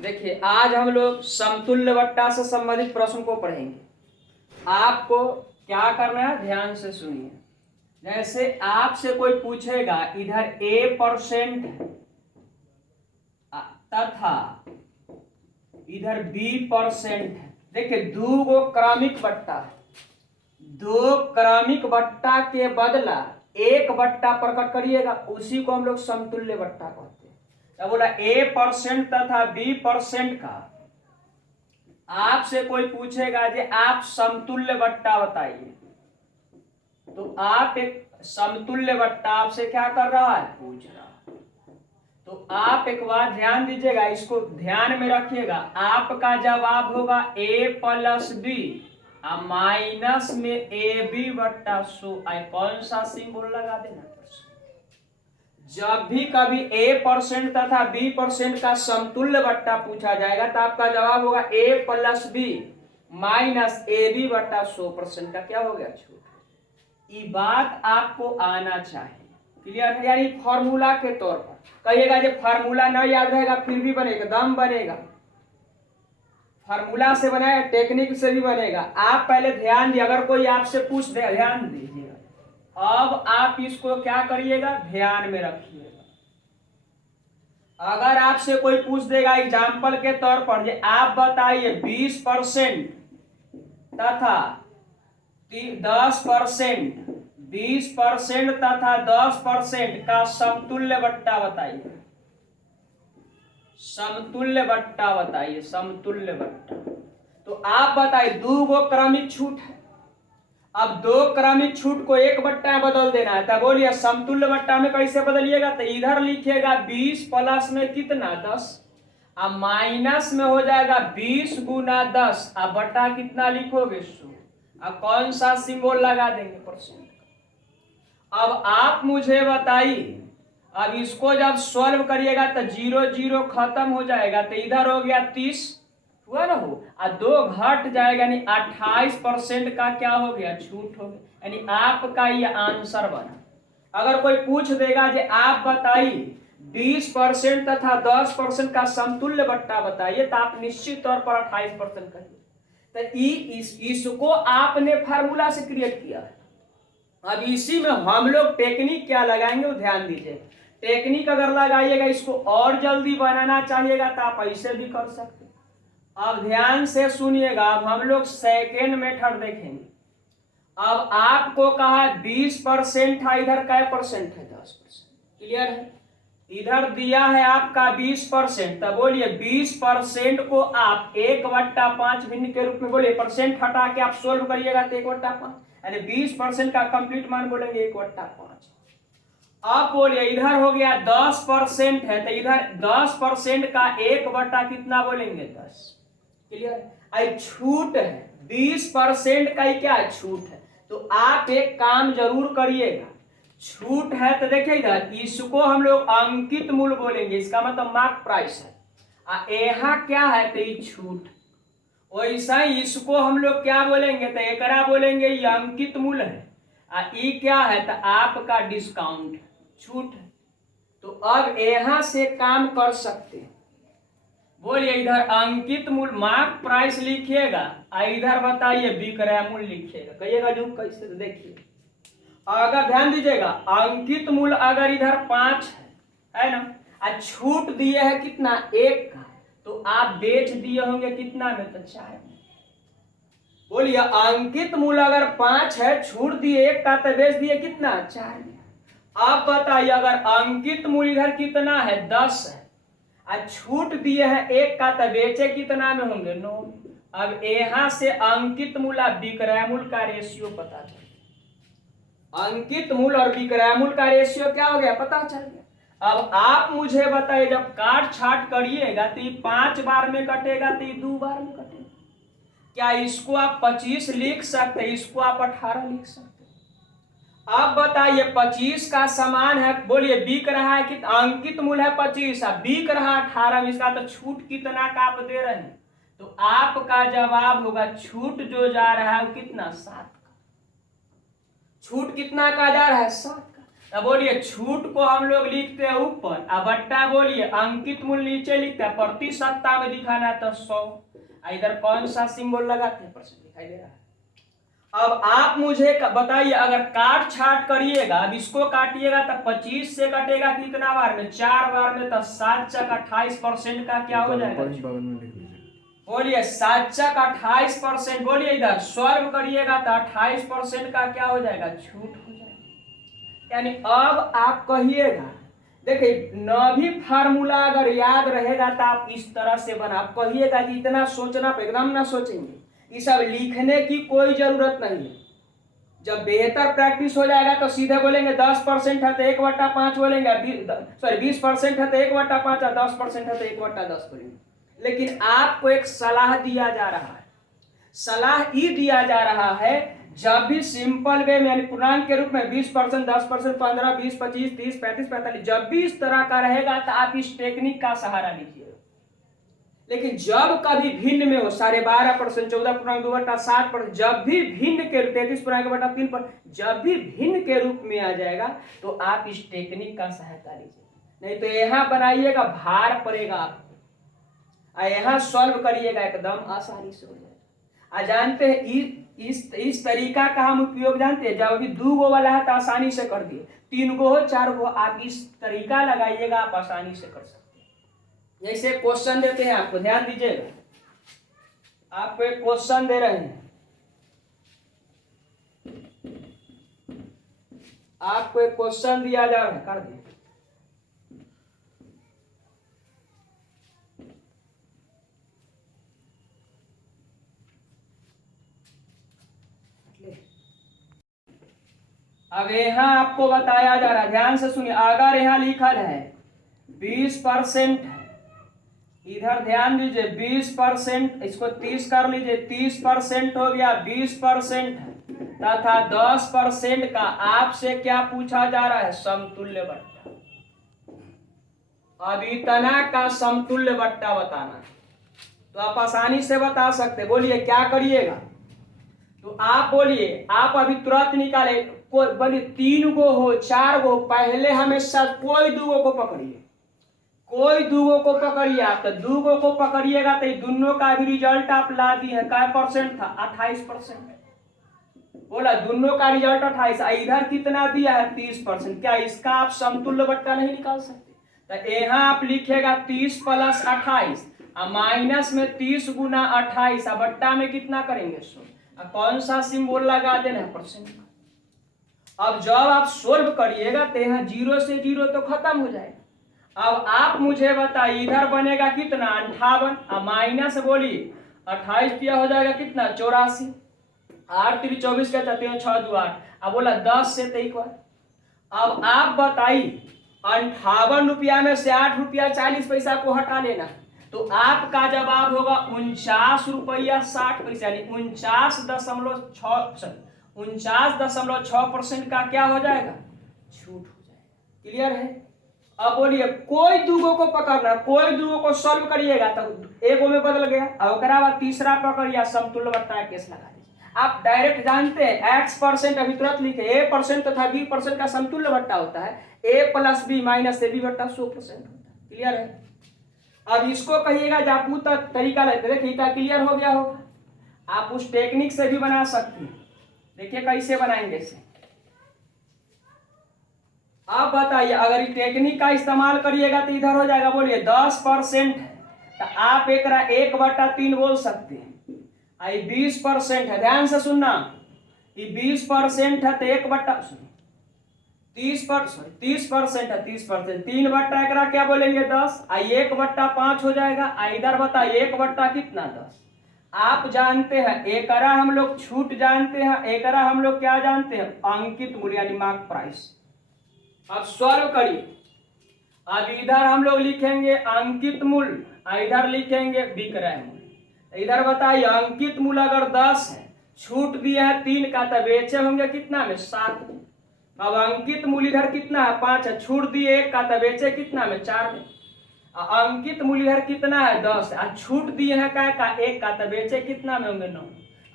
देखिए आज हम लोग समतुल्य बट्टा से संबंधित प्रश्न को पढ़ेंगे। आपको क्या करना है, ध्यान से सुनिए। जैसे आपसे कोई पूछेगा इधर A% तथा इधर B% है। देखिए दो गो क्रमिक बट्टा है, दो क्रमिक बट्टा के बदला एक बट्टा प्रकट करिएगा, उसी को हम लोग समतुल्य बट्टा कहते हैं। तो बोला A% तथा B% का आपसे कोई पूछेगा कि आप समतुल्य बट्टा बताइए, तो आप एक समतुल्य बट्टा आपसे क्या कर रहा है, पूछ रहा है। तो आप एक बार ध्यान दीजिएगा, इसको ध्यान में रखिएगा। आपका जवाब होगा A+B माइनस में AB बट्टा 100। कौन सा सिंबल लगा देना। जब भी कभी A% तथा B% का समतुल्य बट्टा पूछा जाएगा तो आपका जवाब होगा A+B माइनस AB बट्टा 100% का क्या हो गया, छूट। ये बात आपको आना चाहिए, क्लियर है। यानी फॉर्मूला के तौर पर कहिएगा जब फार्मूला न याद रहेगा फिर भी बनेगा, दम बनेगा। फार्मूला से बनाएगा, टेक्निक से भी बनेगा। आप पहले ध्यान दिए, अगर कोई आपसे पूछ दे ध्यान दीजिएगा। अब आप इसको क्या करिएगा, ध्यान में रखिएगा। अगर आपसे कोई पूछ देगा एग्जाम्पल के तौर पर, जे आप बताइए 20% तथा 10%, 20% तथा 10% का समतुल्य बट्टा बताइए। समतुल्य बट्टा बताइए, समतुल्य बट्टा। तो आप बताइए दो गो क्रमिक छूट है, अब दो क्रमिक छूट को एक बट्टा में बदल देना है। तब बोलिए समतुल्य बट्टा में कैसे बदलिएगा, तो इधर लिखिएगा 20 प्लस में कितना 10, अब माइनस में हो जाएगा 20 गुना 10, अब बट्टा कितना लिखोगे 100। अब कौन सा सिंबल लगा देंगे, परसेंट। अब आप मुझे बताइए, अब इसको जब सॉल्व करिएगा तो 0 0 खत्म हो जाएगा, तो इधर हो गया 30 हुआ ना हो, और 2 घट जाएगा, यानी 28% का क्या हो गया, छूट हो गया। यानी आपका ये आंसर बना। अगर कोई पूछ देगा कि आप बताइए 20% तथा 10% का समतुल्य बट्टा बताइए, तो आप निश्चित तौर पर 28% कहिए। तो इसको आपने फार्मूला से क्रिएट किया है। अब इसी में हम लोग टेक्निक क्या लगाएंगे वो ध्यान दीजिए। टेक्निक अगर लगाइएगा, इसको और जल्दी बनाना चाहिएगा तो आप ऐसे भी कर सकते। अब ध्यान से सुनिएगा, अब हम लोग सेकेंड मेथड देखेंगे। अब आपको कहा 20% था, इधर क्या परसेंट है, 10%। क्लियर है। इधर दिया है आपका 20%, तब बोलिए 20% को आप 1/5 भिन्न के रूप में बोलिए, परसेंट हटा के आप सोल्व करिएगा तो 1/5, यानी 20% का कंप्लीट मान बोलेंगे 1/5। अब बोलिए इधर हो गया 10% है, तो इधर 10% का 1 कितना बोलेंगे, 10। क्लियर। छूट है 20% का ही क्या है, छूट है। तो आप एक काम जरूर करिएगा, छूट है तो देखिए इधर इसको हम लोग अंकित मूल्य बोलेंगे, इसका मतलब मार्क प्राइस है। यहाँ क्या है, तो ये छूट। वैसा ही इसको हम लोग क्या बोलेंगे, तो एकरा बोलेंगे ये अंकित मूल्य है। ये क्या है, तो आपका डिस्काउंट, छूट है। तो अब यहाँ से काम कर सकते हैं। बोलिए इधर अंकित मूल्य मार्क प्राइस लिखिएगा, इधर बताइए विक्रय मूल्य लिखिएगा। कहिएगा जो कैसे, देखिए अगर ध्यान दीजिएगा, अंकित मूल्य अगर इधर 5 है ना, छूट दिए है कितना, 1 का, तो आप बेच दिए होंगे कितना में, तो 4 में। बोलिए अंकित मूल्य अगर 5 है, छूट दिए 1 का, तो बेच दिए कितना, 4 में। अब बताइए अगर अंकित मूल्य इधर कितना है, 10 है, छूट दिए है 1 का, तो बेचे कितना में होंगे, 9 में। अब यहाँ से अंकित मूल्य विक्रय मूल्य का रेशियो पता चल, अंकित मूल्य और विक्रय मूल्य का रेशियो क्या हो गया, पता चल गया। अब आप मुझे बताइए जब काट छाट करिएगा तो ये 5 बार में कटेगा, तो ये 2 बार में कटेगा। क्या इसको आप 25 लिख सकते हैं, इसको आप 18 लिख सकते हैं। अब बताइए 25 का समान है, बोलिए बिक रहा है कि अंकित मूल्य है 25, बिक रहा 18 में, इसका तो छूट कितना का आप दे रहे हैं, तो आपका जवाब होगा छूट जो जा रहा है वो कितना, 7 का। छूट कितना का जा रहा है, 7 का। तो बोलिए छूट को हम लोग लिखते हैं ऊपर, अब बट्टा बोलिए अंकित मूल्य नीचे लिखते हैं, प्रति सप्ताह में दिखाना है तो 100। इधर कौन सा सिंबल लगाते हैं, परसेंट दिखाई दे रहा है। अब आप मुझे बताइए, अगर काट छाट करिएगा, अब इसको काटिएगा तो 25 से कटेगा कितना बार में, 4 बार में, तो 7 चक 28% का क्या हो जाएगा, बोलिए 7 चक 28%। बोलिए इधर सॉल्व करिएगा तो 28% का क्या हो जाएगा, छूट हो जाएगा। यानी अब आप कहिएगा, देखिए न भी फार्मूला अगर याद रहेगा तो आप इस तरह से बना, आप कहिएगा कि इतना सोचना, एकदम ना सोचेंगे, ये सब लिखने की कोई जरूरत नहीं है। जब बेहतर प्रैक्टिस हो जाएगा तो सीधे बोलेंगे 10% है तो 1/5 बोलेंगे, 20% है तो 1/5, 10% है तो 1/10 बोलेंगे। लेकिन आपको एक सलाह दिया जा रहा है, सलाह ये दिया जा रहा है, जब भी सिंपल वे में यानी पूर्णांक के रूप में 20%, 10%, 15, 20, 25, 30, 35, 45, जब भी इस तरह का रहेगा तो आप इस टेक्निक का सहारा लीजिए। लेकिन जब कभी भिन्न में हो 12.5%, 14.2/7%, जब भी भिन्न के 33.1/3 जब भी भिन्न के रूप में आ जाएगा तो आप इस टेक्निक का सहायता लीजिए, नहीं तो यहाँ बनाइएगा भार पड़ेगा आपको, यहाँ सॉल्व करिएगा एकदम आसानी से हो जाएगा। जानते हैं इस तरीका का हम उपयोग जानते हैं, जब अभी 2 गो वाला है तो आसानी से कर दिए, 3 गो हो 4 गो, आप इस तरीका लगाइएगा, आप आसानी से कर सकते हैं। जैसे क्वेश्चन देते हैं आपको, ध्यान दीजिएगा, आपको एक क्वेश्चन दे रहे हैं, आपको एक क्वेश्चन दिया जा रहा है, कर दिए। अब यहाँ आपको बताया जा रहा है, ध्यान से सुनिए, अगर यहाँ लिखल है 20% है, इधर ध्यान दीजिए 20%, इसको 30 कर लीजिए, 30% हो गया, 20% है तथा 10% का आपसे क्या पूछा जा रहा है, समतुल्य बट्टा। अब इतना का समतुल्य बट्टा बताना, तो आप आसानी से बता सकते, बोलिए क्या करिएगा, तो आप बोलिए, आप अभी तुरंत निकाले, कोई बोलिए 3 गो हो 4 गो, पहले हमेशा कोई 2 गो को पकड़िए, कोई 2 गो को पकड़िए, आप तो 2 गो को पकड़िएगा तो दोनों का भी रिजल्ट आप ला दिए, क्या परसेंट था, 28%, बोला दोनों का रिजल्ट 28, इधर कितना दिया है 30%, क्या इसका आप समतुल्य बट्टा नहीं निकाल सकते, तो यहाँ आप लिखेगा 30 + 28, माइनस में 30 × 28, बट्टा में कितना करेंगे 100, कौन सा सिंबल लगा देना है, परसेंट। अब जब आप सोल्व करिएगा तो यहाँ 0 से 0 तो खत्म हो जाएगा। अब आप मुझे बताइए, इधर बनेगा कितना 58, माइनस बोलिए 28 दिया हो जाएगा कितना 84, 8 3 24 का 6 2 8, अब बोला 10 से 23 बार। अब आप बताइए 58 रुपया में से 8 रुपया 40 पैसा को हटा लेना, तो आपका जवाब होगा 49 रुपया 60 पैसा, यानी 49.6% का क्या हो जाएगा, छूट हो जाएगा। क्लियर है। अब बोलिए कोई 2 गो को पकड़ना, कोई 2 गो को सॉल्व करिएगा तो 1 गो में बदल गया, अब तीसरा पकड़िया समतुल्य बट्टा केस लगा दीजिए। आप डायरेक्ट जानते हैं x% अभी तुरंत लिखे, a% तथा b% का समतुल्य बट्टा होता है a + b - ab बट्टा 100% होता है। क्लियर है। अब इसको कहिएगा जापू तक तरीका लेते, देखिए क्या क्लियर हो गया होगा। आप उस टेक्निक से भी बना सकते हैं, देखिए कैसे बनाएंगे इसे। आप बताइए, अगर इस टेक्निक का इस्तेमाल करिएगा तो इधर हो जाएगा, बोलिए 10% है तो आप एक 1/3 बोल सकते हैं, 20% है, ध्यान से सुनना, ये 20% है तो 30% है, 30%, 3/1 क्या बोलेंगे 10, 1/5 हो जाएगा। इधर बताइए 1 कितना 10। आप जानते हैं एकरा हम लोग छूट जानते हैं, एकरा हम लोग क्या जानते हैं, अंकित मूल्य यानी मार्क प्राइस। अब सॉल्व करिए, अब इधर हम लोग लिखेंगे अंकित मूल्य, इधर लिखेंगे विक्रय मूल्य। इधर बताइए अंकित मूल्य अगर 10 है, छूट दिया है 3 का, तो बेचे होंगे कितना में 7 में। अब अंकित मूल्य इधर कितना है 5 है, छूट दिए 1 का, तो बेचे कितना में 4 में। अंकित मूल्य इधर कितना है 10 है, छूट दिए हैं का 1 का, तो बेचे कितना में होंगे 9।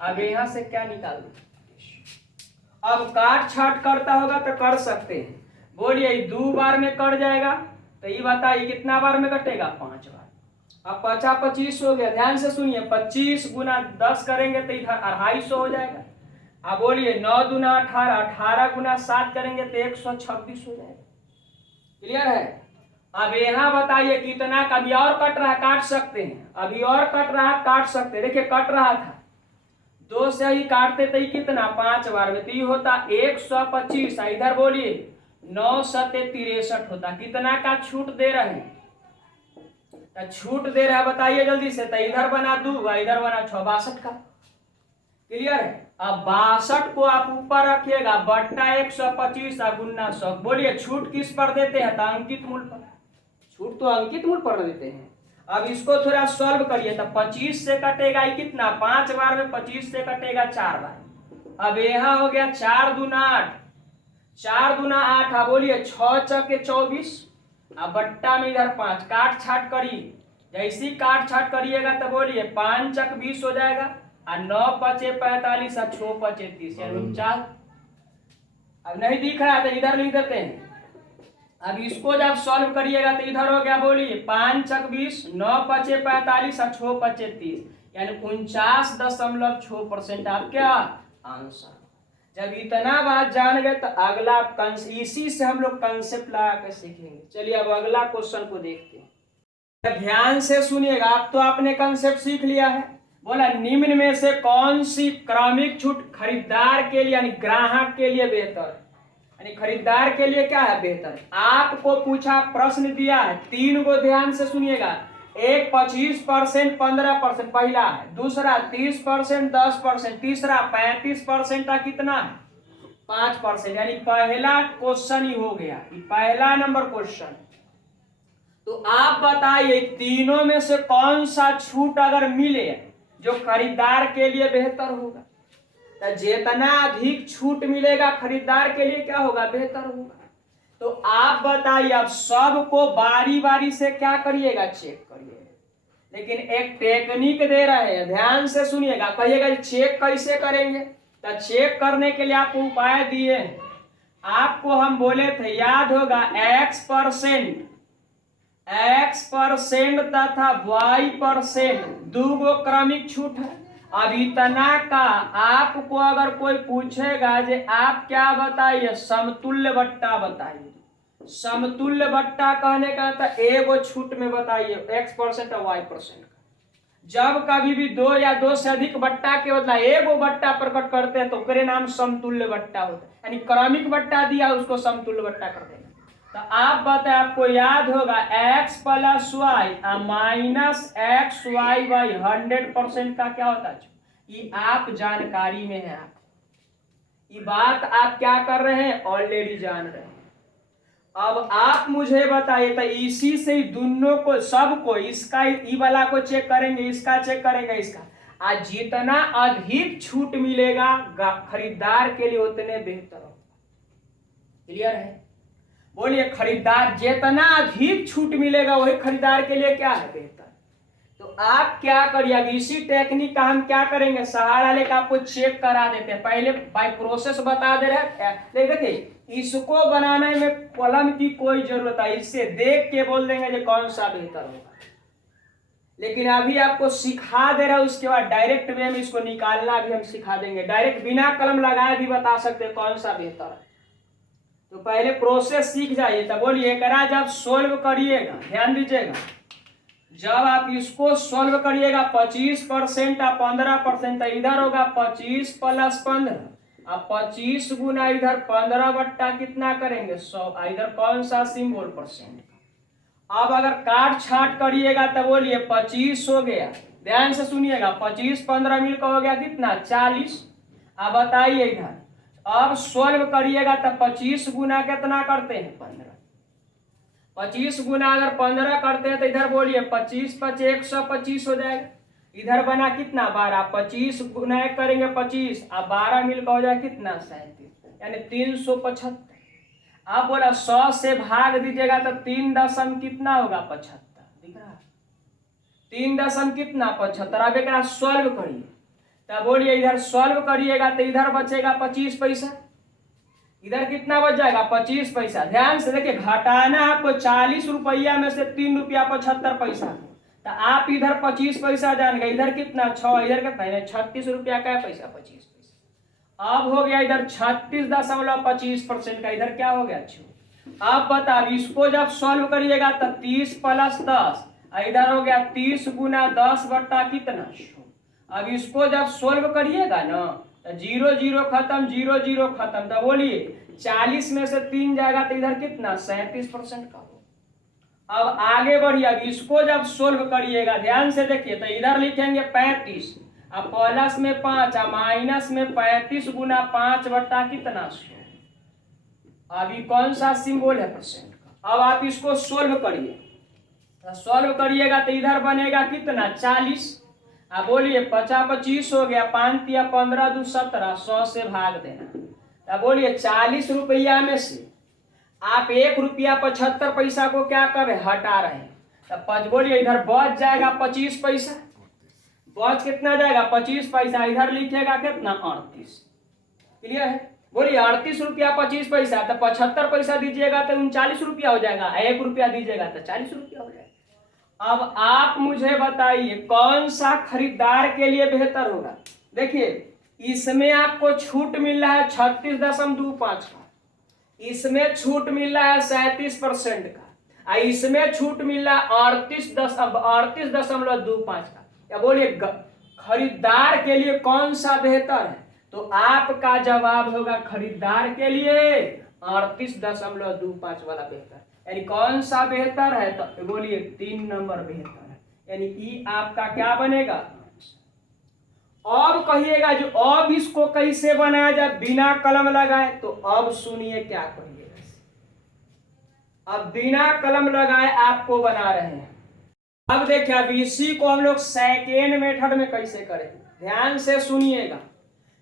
अब यहाँ से क्या निकाल दो, अब काट छाट करता होगा तो कर सकते हैं, बोलिए 2 बार में कट जाएगा, तो ये बताइए कितना बार में कटेगा, 5 बार। अब 50 25 हो गया, ध्यान से सुनिए, 25 गुना 10 करेंगे तो इधर 250 हो जाएगा। अब बोलिए 9 दूना 18, 18 गुना 7 करेंगे तो 126 हो जाएगा। क्लियर है? अब यहाँ बताइए कितना, कभी और कट रहा है, काट सकते हैं, अभी और कट रहा है, काट सकते हैं। देखिए कट रहा था, 2 से ही काटते तो कितना, 5 बार में, तो ये होता 125। इधर बोलिए 9 सत्ते 63 होता। कितना का छूट दे रहे हैं, छूट दे रहा है बताइए जल्दी से। तो इधर बना 2, इधर बना 6, 62 का। क्लियर है? अब 62 को आप ऊपर रखिएगा, बट्टा 125 गुना 100। बोलिए छूट किस पर देते हैं, तो अंकित मूल्य पर। छूट तो अंकित मूल्य पर देते हैं। अब इसको थोड़ा सॉल्व करिए, तो 25 से कटेगा कितना, 5 बार में 25 से कटेगा 4 बार। अब यहाँ हो गया 4 दूना 8, 4 दूना 8। अब बोलिए 6 चौके 24, अब बट्टा में इधर 5, काट छाट करिए। जैसी काट छाट करिएगा तो बोलिए 5 चक 20 हो जाएगा, और 9 पचे 45, और 6 पचे 30, यानी 49। अब नहीं दिख रहा है तो इधर लिख देते हैं। अब इसको जब सॉल्व करिएगा तो इधर हो गया, बोलिए 5 चक 20, 9 पचे 45, और 6 पचे 30, यानी 49.6% आपका आंसर। जब इतना बात जान गए तो अगला इसी से हम लोग कंसेप्ट लगा कर सीखेंगे। चलिए अब अगला क्वेश्चन को देखते हैं, ध्यान से सुनिएगा। आप तो आपने कंसेप्ट सीख लिया है। बोला निम्न में से कौन सी क्रमिक छूट खरीदार के लिए यानी ग्राहक के लिए बेहतर है, यानी खरीदार के लिए क्या है, बेहतर। आपको पूछा, प्रश्न दिया है 3 को, ध्यान से सुनिएगा। एक 25%, 15% पहला है, दूसरा 30%, 10%, तीसरा 35% का कितना है, 5%, यानी पहला क्वेश्चन ही हो गया, पहला नंबर क्वेश्चन। तो आप बताइए तीनों में से कौन सा छूट अगर मिले जो खरीदार के लिए बेहतर होगा। तो जितना अधिक छूट मिलेगा खरीदार के लिए क्या होगा, बेहतर होगा। तो आप बताइए, अब सबको बारी बारी से क्या करिएगा, चेक करिएगा। लेकिन एक टेक्निक दे रहे हैं, ध्यान से सुनिएगा। कहिएगा चेक कैसे करेंगे, तो चेक करने के लिए आपको उपाय दिए हैं। आपको हम बोले थे, याद होगा, x% तथा y%, 2 क्रमिक छूट है। अब इतना का आपको अगर कोई पूछेगा जे आप क्या बताइए, समतुल्य बट्टा बताइए। समतुल्य बट्टा कहने का था एगो छूट में बताइए x% और y%। जब कभी भी 2 या 2 से अधिक बट्टा के बदला एगो बट्टा प्रकट करते हैं तो उसके नाम समतुल्य बट्टा होता है, यानी क्रमिक बट्टा दिया उसको समतुल्य बट्टा कर देंगे। तो आप बताए, आपको याद होगा x + y minus XY by 100% का क्या होता है, ये आप जानकारी में है। आप ये बात आप क्या कर रहे हैं, ऑलरेडी जान रहे हैं। अब आप मुझे बताइए, तो इसी से दोनों को, सबको, इसका ई वाला को चेक करेंगे, इसका चेक करेंगे, इसका। आज जितना अधिक छूट मिलेगा खरीदार के लिए उतने बेहतर होगा। क्लियर है? बोलिए खरीदार, जितना अधिक छूट मिलेगा वही खरीदार के लिए क्या है, बेहतर। तो आप क्या करिए, अब इसी टेक्निक का हम क्या करेंगे, सहारा लेकर आपको चेक करा देते हैं। पहले बाय प्रोसेस बता दे रहे हैं। देखिए इसको बनाने में कलम की कोई जरूरत है, इससे देख के बोल देंगे जो कौन सा बेहतर होगा। लेकिन अभी आपको सिखा दे रहा है, उसके बाद डायरेक्ट वे में इसको निकालना भी हम सिखा देंगे। डायरेक्ट बिना कलम लगाए भी बता सकते हैं कौन सा बेहतर है। तो पहले प्रोसेस सीख जाइए। तब बोलिए करा, जब सोल्व करिएगा, ध्यान दीजिएगा, जब आप इसको सोल्व करिएगा 25% और 15%, तो इधर होगा 25 + 15, अब 25 गुना इधर 15 बट्टा कितना करेंगे, 100। इधर कौन सा सिंबल, %। अब अगर काट छाट करिएगा तो बोलिए 25 हो गया, ध्यान से सुनिएगा, 25 15 मिलकर हो गया कितना, 40। अब बताइए इधर, अब सोल्व करिएगा तो 25 गुना कितना करते हैं, 15। 25 गुना अगर 15 करते हैं तो इधर बोलिए 25 × 5 = 125 हो जाएगा। इधर बना कितना, 12। 25 गुना करेंगे 25, अब 12 मिलकर हो जाएगा कितना, 37, यानी 375। आप बोला 100 से भाग दीजिएगा तो 3 दशम कितना होगा, 75। दिख रहा है, 3 दशम कितना, 75। अब एक सॉल्व करिए, तब बोलिए इधर सॉल्व करिएगा तो इधर बचेगा 25 पैसा, इधर कितना बच जाएगा 25 पैसा। ध्यान से देखिए, घटाना आपको 40 रुपया में से 3 रुपया 75 पैसा, तो आप इधर 25 पैसा जान गए, इधर कितना 6, इधर कितना 36 रुपया का पैसा 25 पैसा। अब हो गया इधर 36.25% का, इधर क्या हो गया 6। अब बता, इसको जब सॉल्व करिएगा तो 30 + 10, इधर हो गया 30 × 10 बट्टा कितना 100। अब इसको जब सोल्व करिएगा ना तो 0 0 खत्म, 0 0 खत्म, तो बोलिए 40 में से 3 जाएगा तो इधर कितना 37% का हो। अब आगे बढ़िए, अब इसको जब सोल्व करिएगा ध्यान से देखिए, तो इधर लिखेंगे 35, अब प्लस में 5, माइनस में 35 × 5 बट्टा कितना 100। अभी कौन सा सिंबल है परसेंट का। अब आप इसको सोल्व करिए, तो सोल्व करिएगा तो इधर बनेगा कितना 40। अब बोलिए 50 25 हो गया, 5 × 15 = 2 17, 100 से भाग देना। अब बोलिए 40 रुपया में से आप 1 रुपया 75 पैसा को क्या कर रहे हटा रहे हैं, तब बोलिए इधर बच जाएगा 25 पैसा। बच कितना जाएगा 25 पैसा, इधर लिखिएगा कितना 38। क्लियर है। बोलिए 38 रुपया 25 पैसा, तो 75 पैसा दीजिएगा तो 39 रुपया हो जाएगा, 1 रुपया दीजिएगा तो 40 रुपया हो जाएगा। अब आप मुझे बताइए कौन सा खरीदार के लिए बेहतर होगा। देखिए, इसमें आपको छूट मिल रहा है 36.25 का, इसमें छूट मिल रहा है 37% का, इसमें छूट मिल रहा है 38.25 का। या बोलिए खरीदार के लिए कौन सा बेहतर है, तो आपका जवाब होगा खरीदार के लिए 38.25 वाला बेहतर। यानी कौन सा बेहतर है, तो बोलिए 3 नंबर बेहतर है, यानी ई आपका क्या बनेगा। अब कहिएगा जो अब इसको कैसे बनाया जाए बिना कलम लगाए, तो अब सुनिए क्या कहिएगा। अब बिना कलम लगाए आपको बना रहे हैं। अब देखिए, अब इसी को हम लोग सेकेंड मेथड में कैसे करें, ध्यान से सुनिएगा।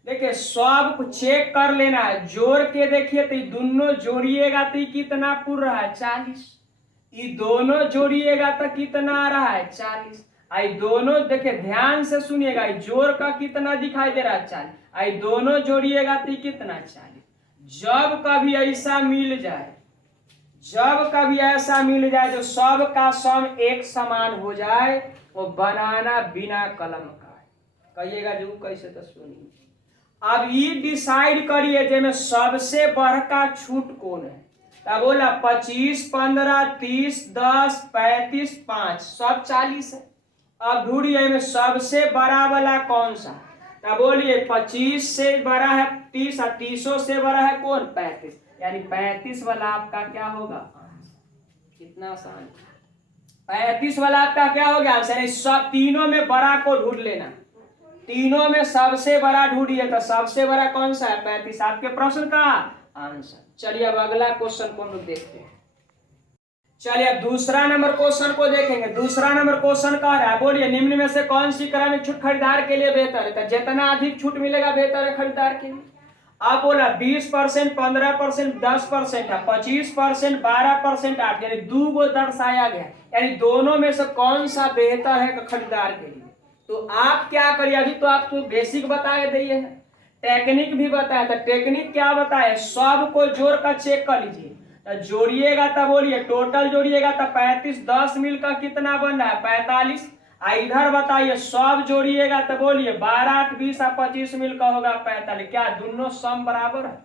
देखिए, सब कुछ चेक कर लेना है, जोड़ के देखिए तो दोनों जोड़िएगा तो कितना पुर रहा है 40, ये दोनों जोड़िएगा तो कितना आ रहा है 40। आई दोनों देखिए ध्यान से सुनिएगा, जोड़ का कितना दिखाई दे रहा है 40, आई दोनों जोड़िएगा तो कितना 40। जब कभी ऐसा मिल जाए, जब कभी ऐसा मिल जाए जो सब का सम एक समान हो जाए, वो बनाना बिना कलम का है। कहिएगा जो कैसे, तो सुनिए। अब ये डिसाइड करिए जिसमें सबसे बड़का छूट कौन है। तब बोला 25 15 30 10 35 5 सब 40 है। अब ढूंढिए में सबसे बड़ा वाला कौन सा। तब बोलिए 25 से बड़ा है 30 और 30 से बड़ा है कौन 35, यानी 35 वाला आपका क्या होगा। कितना आसान, 35 वाला आपका क्या हो गया आंसर। सब तीनों में बड़ा को ढूंढ लेना, तीनों में सबसे बड़ा ढूंढिए, तो सबसे बड़ा कौन सा है 35, आपके प्रश्न का आंसर। चलिए अब अगला क्वेश्चन को हम लोग देखते हैं। चलिए अब दूसरा नंबर क्वेश्चन को देखेंगे। दूसरा नंबर क्वेश्चन कह रहा है, बोलिए निम्न में से कौन सी क्रमिक छूट खरीदार के लिए बेहतर है। तो जितना अधिक छूट मिलेगा बेहतर है खरीदार के लिए। अब बोला 20% 15% 10% है, 25% 12% 8, यानी 2 को दर्शाया गया, यानी दोनों में से कौन सा बेहतर है खरीदार के लिए। तो आप क्या करिए, अभी तो आपको बेसिक बताए दिए हैं, टेक्निक भी बताया था। टेक्निक क्या बताया, सब को जोड़ कर चेक कर लीजिए। तो जोड़िएगा तब बोलिए टोटल जोड़िएगा तब 35 10 मिलकर कितना बन रहा है 45। इधर बताइए सब जोड़िएगा तो बोलिए 12 8 20 और 25 मिलकर होगा 45। क्या दोनों सम बराबर है,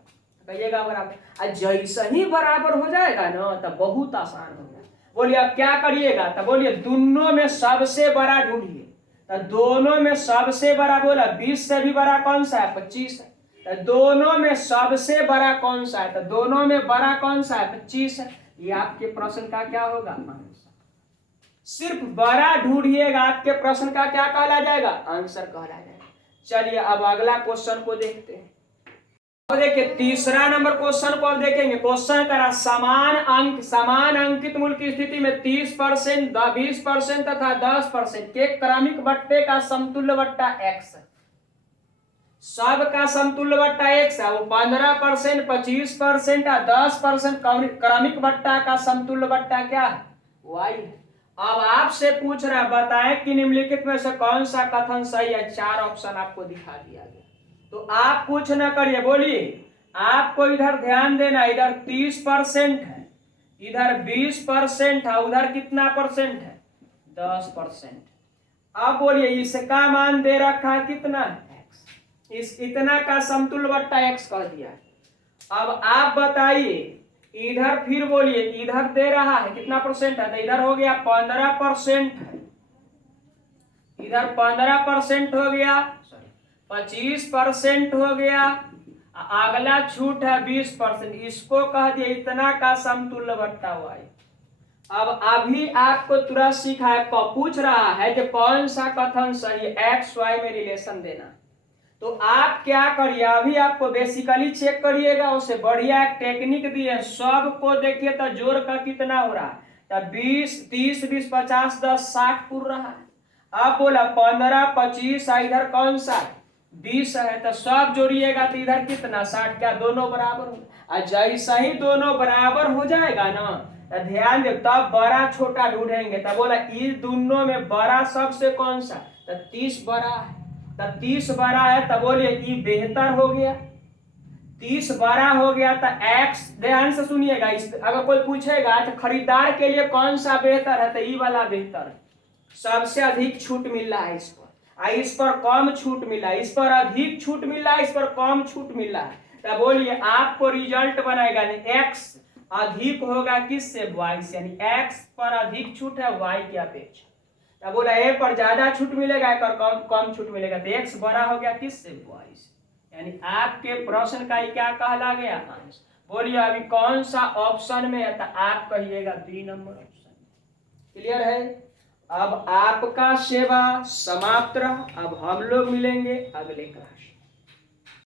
कहिएगा बराबर। जैसे ही बराबर हो जाएगा ना तो बहुत आसान हो जाएगा। बोलिए अब क्या करिएगा, तो बोलिए दोनों में सबसे बड़ा ढूंढिए। तो दोनों में सबसे बड़ा बोला 20 से भी बड़ा कौन सा है 25 है। तो दोनों में सबसे बड़ा कौन सा है, तो दोनों में बड़ा कौन सा है 25 है। ये आपके प्रश्न का क्या होगा आंसर। सिर्फ बड़ा ढूंढिएगा, आपके प्रश्न का क्या कहला जाएगा आंसर कहला जाएगा। चलिए अब अगला क्वेश्चन को देखते हैं। अब देखिए तीसरा नंबर क्वेश्चन को अब देखेंगे। क्वेश्चन करा समान अंकित मूल्य की स्थिति में 30% 20% तथा 10% के क्रमिक बट्टे का समतुल्य बट्टा x है। सब का समतुल्य बट्टा x है, वो 15% 25% और 10% क्रमिक बट्टा का समतुल्य बट्टा क्या है y है। अब आपसे पूछ रहा है बताएं कि निम्नलिखित में से कौन सा कथन सही है। 4 ऑप्शन आपको दिखा दिया गया। तो आप कुछ न करिए, बोलिए आपको इधर ध्यान देना, इधर 30% है, इधर 20% है, उधर कितना परसेंट है? 10%। अब बोलिए इसका मान दे रखा है कितना है? x। इस इतना का समतुल्य बट्टा x कर दिया है। अब आप बताइए इधर, फिर बोलिए इधर दे रहा है कितना परसेंट है? तो इधर हो गया 15% है, इधर 15% हो गया, सॉरी 25% हो गया, अगला छूट है 20%, इसको कह दिया इतना का समतुल्य बट्टा y। अब अभी आपको तुरंत सिखाया, पूछ रहा है कि कौन सा कथन सही है, एक्स वाई में रिलेशन देना। तो आप क्या करिए, अभी आपको बेसिकली चेक करिएगा, उससे बढ़िया एक टेक्निक दी है, सब को देखिए तो जोड़ का कितना हो रहा है, तो 20 30 20 50 10 60 पूर रहा है। अब बोला 15 25, इधर कौन सा 20 है, तो सब जोड़िएगा तो इधर कितना 60, क्या दोनों बराबर हो? जैसा ही दोनों बराबर हो जाएगा ना, तो ध्यान दे, तब बड़ा छोटा ढूंढेंगे। तो बोला इस दोनों में बड़ा सबसे कौन सा, तो 30 बड़ा है, तो 30 बड़ा है, तो बोलिए ये बेहतर हो गया, 30 बड़ा हो गया, तो x, ध्यान से सुनिएगा, अगर कोई पूछेगा तो खरीदार के लिए कौन सा बेहतर है, तो ये वाला बेहतर है, सबसे अधिक छूट मिल रहा है इस पर, इस पर कम छूट मिला, इस पर अधिक छूट मिला, इस पर कम छूट मिला है। तो बोलिए आपको रिजल्ट बनाएगा, x अधिक होगा किससे? y से, यानी x पर अधिक छूट है y की अपेक्षा। तो बोला a पर ज्यादा छूट मिलेगा, एक पर कम छूट मिलेगा, तो x बड़ा हो गया किससे? y से। यानी आपके प्रश्न का क्या कहला गया? आंसर। बोलिए अभी कौन सा ऑप्शन में है, तो आप कहिएगा 3 नंबर ऑप्शन। क्लियर है? अब आपका सेवा समाप्त रहा, अब हम लोग मिलेंगे अगले क्लास।